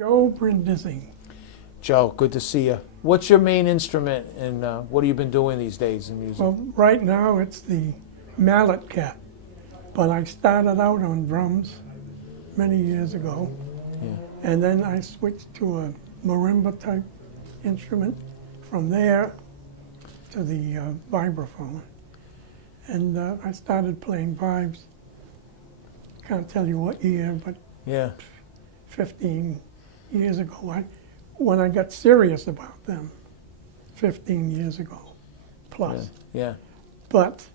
Joe Brindisi. Joe, good to see you. What's your main instrument, and what have you been doing these days in music? Well, right now it's the mallet cat, but I started out on drums many years ago, Yeah. and then I switched to a marimba type instrument. From there to the vibraphone, and I started playing vibes. Can't tell you what year, but Yeah. 15 years ago. When I got serious about them, 15 years ago plus. Yeah. But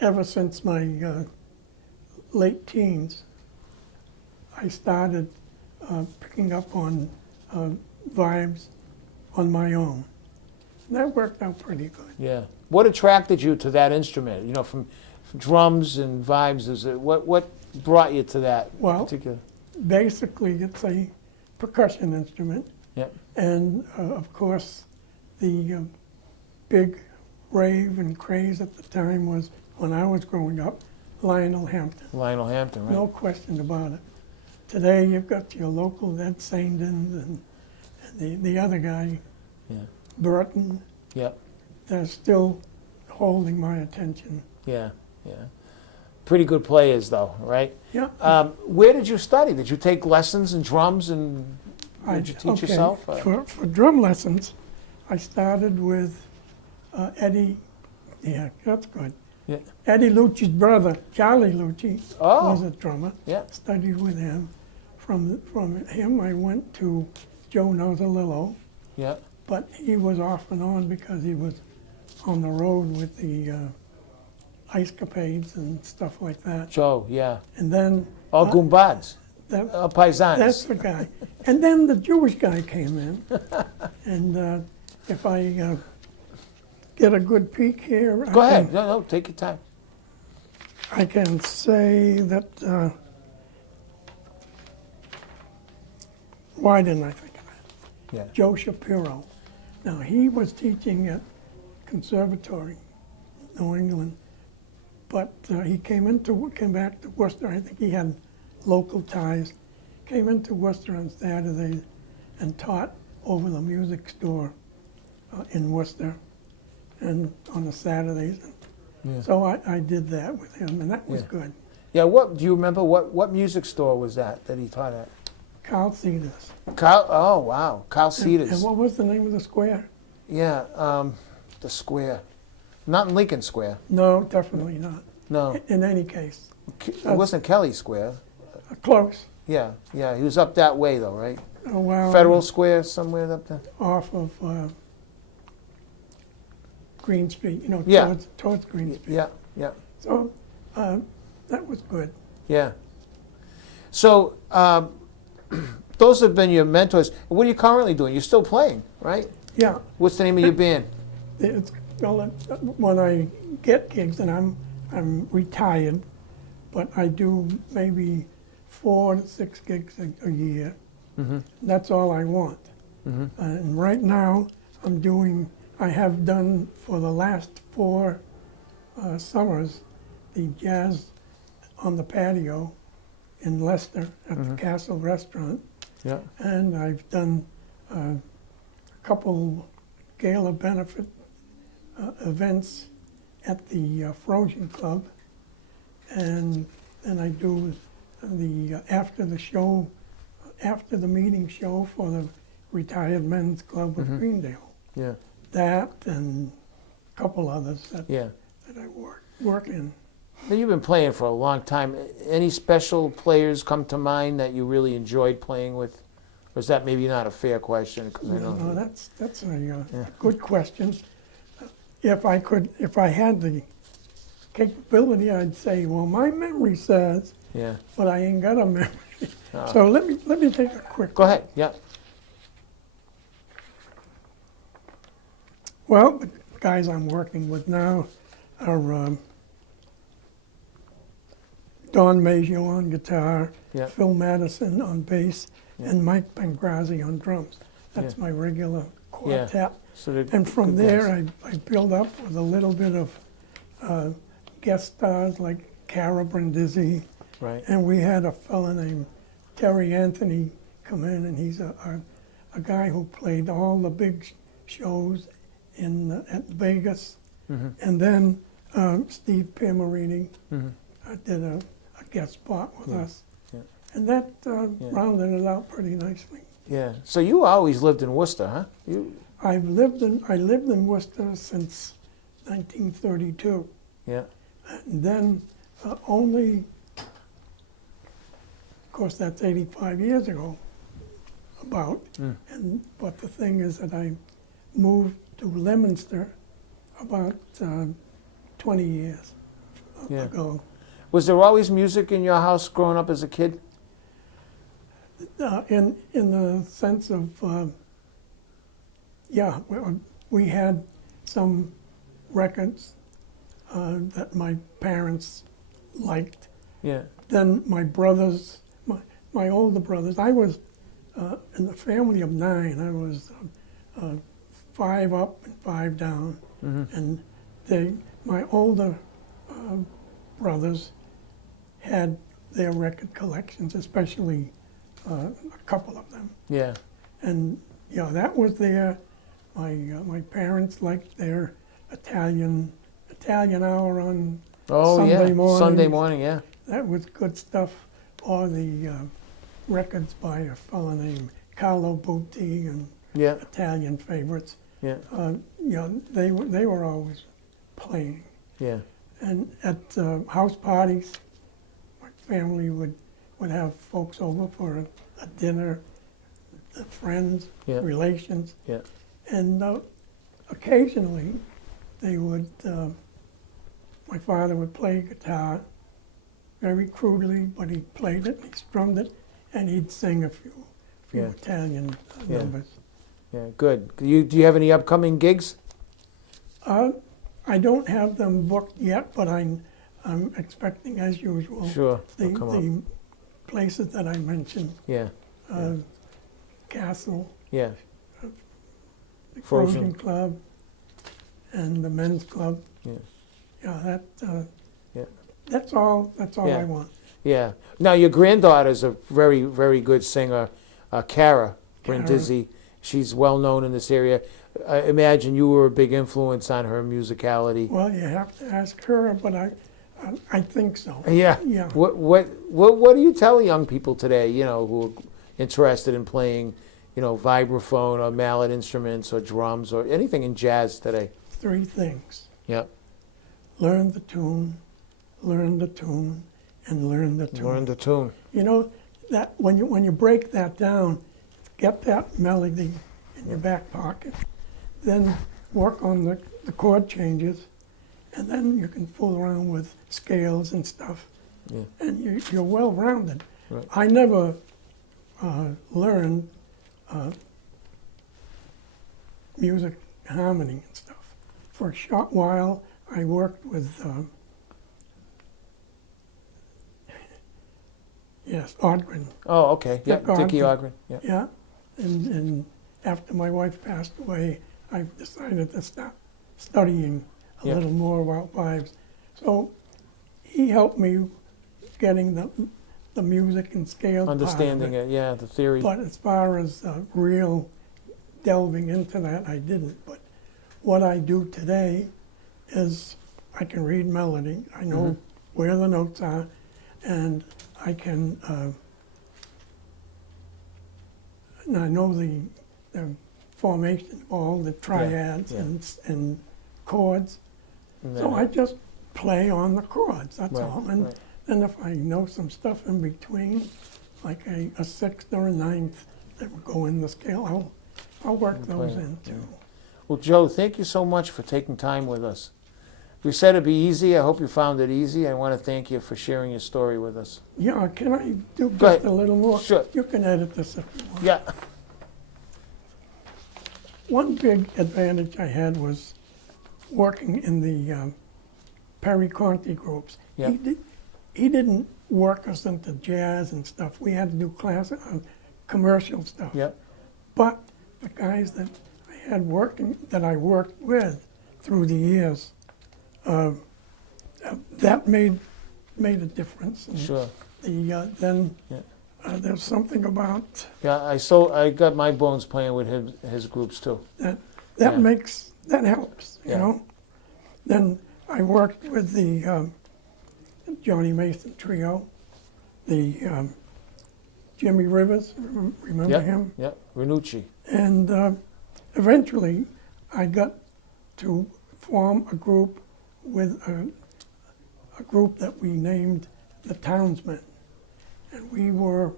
ever since my late teens, I started picking up on vibes on my own. And that worked out pretty good. Yeah. What attracted you to that instrument? You know, from drums and vibes. What brought you to that particular? Basically, it's a percussion instrument. Yep. And of course, the big rave and craze at the time was, when I was growing up, Lionel Hampton. Lionel Hampton, right? No question about it. Today you've got your local Ed Saindens and the other guy, Yeah. Burton. Yep. They're still holding my attention. Yeah. Yeah. Pretty good players, though, right? Yeah. Where did you study? Did you take lessons in drums, and did you teach yourself? For drum lessons, I started with Eddie. Yeah, that's good. Yeah. Eddie Lucci's brother, Charlie Lucci, Oh. was a drummer. Yeah. Studied with him. From him, I went to Joe Nozzolillo, Yeah. but he was off and on because he was on the road with the Ice Capades and stuff like that. Joe, yeah. And then All Gumbads. that, Paisans. that's the guy. And then the Jewish guy came in. And if I get a good peek here, Go ahead. No, take your time. I can say that, why didn't I think of that? Yeah. Joe Shapiro. Now, he was teaching at Conservatory, New England, but he came back to Worcester. I think he had local ties. Came into Worcester on Saturdays and taught over the music store in Worcester, and on the Saturdays. Yeah. So I did that with him, and that was good. Yeah. What do you remember? What music store was that he taught at? Carl Cedars. Carl. Oh wow, Carl Cedars. And what was the name of the square? Yeah. The Square. Not in Lincoln Square. No, definitely not. No. In any case. It wasn't Kelly Square. Close. Yeah. Yeah. He was up that way though, right? Oh, well, Federal Square, somewhere up there. off of Green Street, Yeah. towards Green Street. Yeah. Yeah. So that was good. Yeah. So those have been your mentors. What are you currently doing? You're still playing, right? Yeah. What's the name of your band? Well, when I get gigs, and I'm retired, but I do maybe 4 to 6 gigs a year. Mm-hmm. That's all I want. Mm-hmm. And right now, I have done for the last 4 summers, the jazz on the patio in Leicester at the Castle Restaurant. Yeah. And I've done a couple gala benefit events at the Frozen Club. And then I do the after the meeting show for the Retired Men's Club of Greendale. Yeah. That and a couple others that I work in. Now, you've been playing for a long time. Any special players come to mind that you really enjoyed playing with? Or is that maybe not a fair question? No, that's a good question. If I had the capability, I'd say, well, my memory says, but I ain't got a memory. So let me take a quick. Go ahead. Yeah. Well, the guys I'm working with now are Don Maggio on guitar, Phil Madison on bass, and Mike Pangrazi on drums. That's my regular quartet. So and from there, I build up with a little bit of guest stars like Cara Brindisi. Right. And we had a fella named Terry Anthony come in, and he's a guy who played all the big shows in at Vegas. And then Steve Piamarini did a guest spot with us. Yeah. And that rounded it out pretty nicely. Yeah. So you always lived in Worcester, huh? I lived in Worcester since 1932. Yeah. And then only, of course, that's 85 years ago, about. But the thing is that I moved to Leominster about 20 years ago. Was there always music in your house growing up as a kid? In the sense of, we had some records that my parents liked. Yeah. Then my brothers, my older brothers, I was in the family of 9. I was 5 up and 5 down. And my older brothers had their record collections, especially a couple of them. Yeah. And that was there. My parents liked their Italian hour on Sunday morning. Sunday morning, yeah. That was good stuff. Or the records by a fellow named Carlo Butti and Italian favorites. Yeah. They were always playing. Yeah. And at house parties, my family would have folks over for a dinner, friends, relations. Yeah. And occasionally they would, my father would play guitar very crudely, but he played it, he strummed it, and he'd sing a few Italian numbers. Yeah, good. Do you have any upcoming gigs? I don't have them booked yet, but I'm expecting, as usual, Sure, they'll come up. the places that I mentioned. Yeah. Castle, Yeah. the Frozen. Frozen Club, and the Men's Club. Yeah. Yeah, Yeah. that's all Yeah. I want. Yeah. Now your granddaughter's a very, very good singer, Cara Brindisi. She's well known in this area. I imagine you were a big influence on her musicality. Well, you have to ask her, but I think so. Yeah. Yeah. What do you tell young people today, who are interested in playing, vibraphone or mallet instruments or drums or anything in jazz today? 3 things. Yep. Learn the tune, learn the tune, and learn the tune. Learn the tune. That when you break that down, get that melody in your back pocket, then work on the chord changes, and then you can fool around with scales and stuff, and you're well-rounded. Right. I never learned music harmony and stuff. For a short while, I worked with Ogren. Oh, okay. Yeah, Dick Dickie Ogren. Ogren. Yeah. Yeah, and after my wife passed away, I decided to start studying a little more about vibes. So he helped me getting the music and scale Understanding part of it, the theory. But as far as real delving into that, I didn't. But what I do today is I can read melody. I know where the notes are, and I can. And I know the formation of all the triads and chords. So I just play on the chords. That's all. And then if I know some stuff in between, like a sixth or a ninth that would go in the scale, I'll work those in too. Well, Joe, thank you so much for taking time with us. We said it'd be easy. I hope you found it easy. I want to thank you for sharing your story with us. Yeah, can I do Go ahead. just a little more? Sure. You can edit this if you want. Yeah. One big advantage I had was working in the Perry Conti groups. Yeah. He didn't work us into jazz and stuff. We had to do commercial stuff. Yep. But the guys that I worked with through the years, that made a difference. And Sure. then There's something about Yeah, I got my bones playing with his groups too. that Yeah. that helps, you Yeah. know. Then I worked with the Johnny Mason Trio, the Jimmy Rivers, remember Yep. him? Yep, Renucci. And eventually I got to form a group with a group that we named the Townsmen. And we were,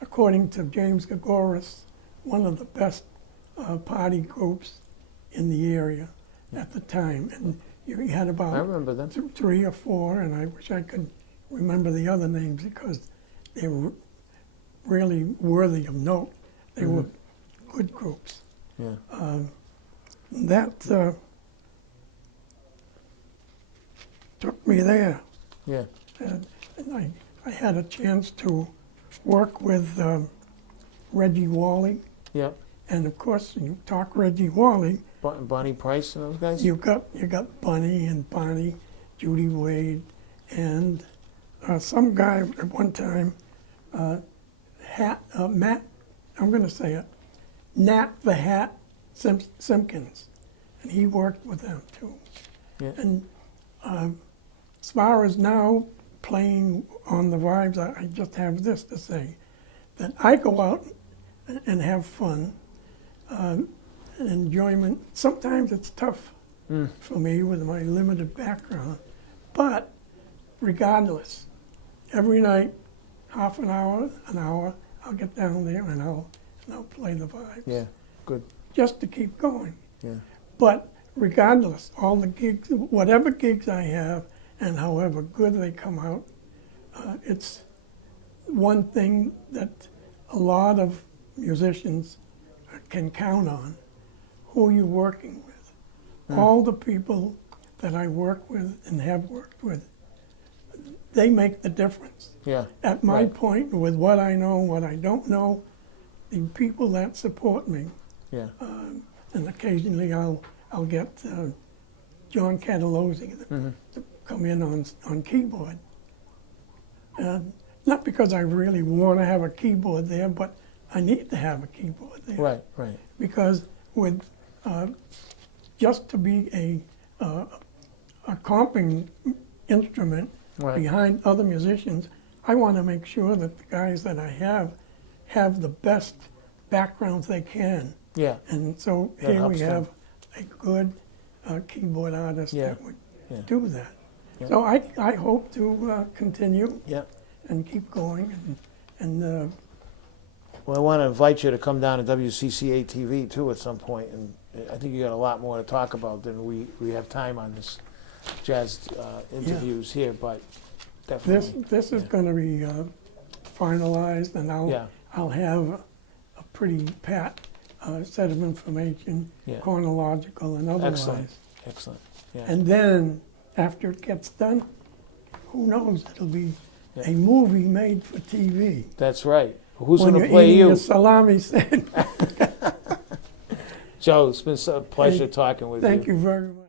according to James Gagoris, one of the best party groups in the area at the time. And you had I about remember them. 3 or 4, and I wish I could remember the other names because they were really worthy of note. They were good groups. Yeah. That took me there. Yeah. And I had a chance to work with Reggie Wally. Yep. And of course, you talk Reggie Wally, Bonnie Price and those guys. you got Bunny and Bonnie, Judy Wade, and some guy at one time, Matt, I'm going to say it, Nat the Hat Simpkins, and he worked with them too. Yeah. And as far as now playing on the vibes, I just have this to say, that I go out and have fun, and enjoyment. Sometimes it's tough for me with my limited background, but regardless, every night, half an hour, I'll get down there and I'll play the vibes. Yeah. Good. Just to keep going. Yeah. But regardless, all the gigs, whatever gigs I have, and however good they come out, it's one thing that a lot of musicians can count on, who you're working with. All the people that I work with and have worked with, they make the difference. Yeah. At my Right. point, with what I know, what I don't know, the people that support me, Yeah. and occasionally I'll get John Catalozzi to come in on keyboard. Not because I really want to have a keyboard there, but I need to have a keyboard there. Right. Right. Because with just to be a comping instrument Right. behind other musicians, I want to make sure that the guys that I have the best backgrounds they can. Yeah. And so That here helps we them. have a good keyboard artist Yeah. that would Yeah. do that. Yeah. So I hope to continue Yeah. and keep going and Well, I want to invite you to come down to WCCA TV too at some point, and I think you got a lot more to talk about than we have time on this jazz interviews here, but definitely. this is going to be finalized, and Yeah. I'll have a pretty pat set of information, Yeah. chronological and otherwise. Excellent. Excellent. Yeah. And then after it gets done, who knows? It'll be Yeah. a movie made for TV. That's right. Who's when going to you're play eating you? your salami sandwich. Joe, it's been a pleasure Hey, talking with you. Thank you very much.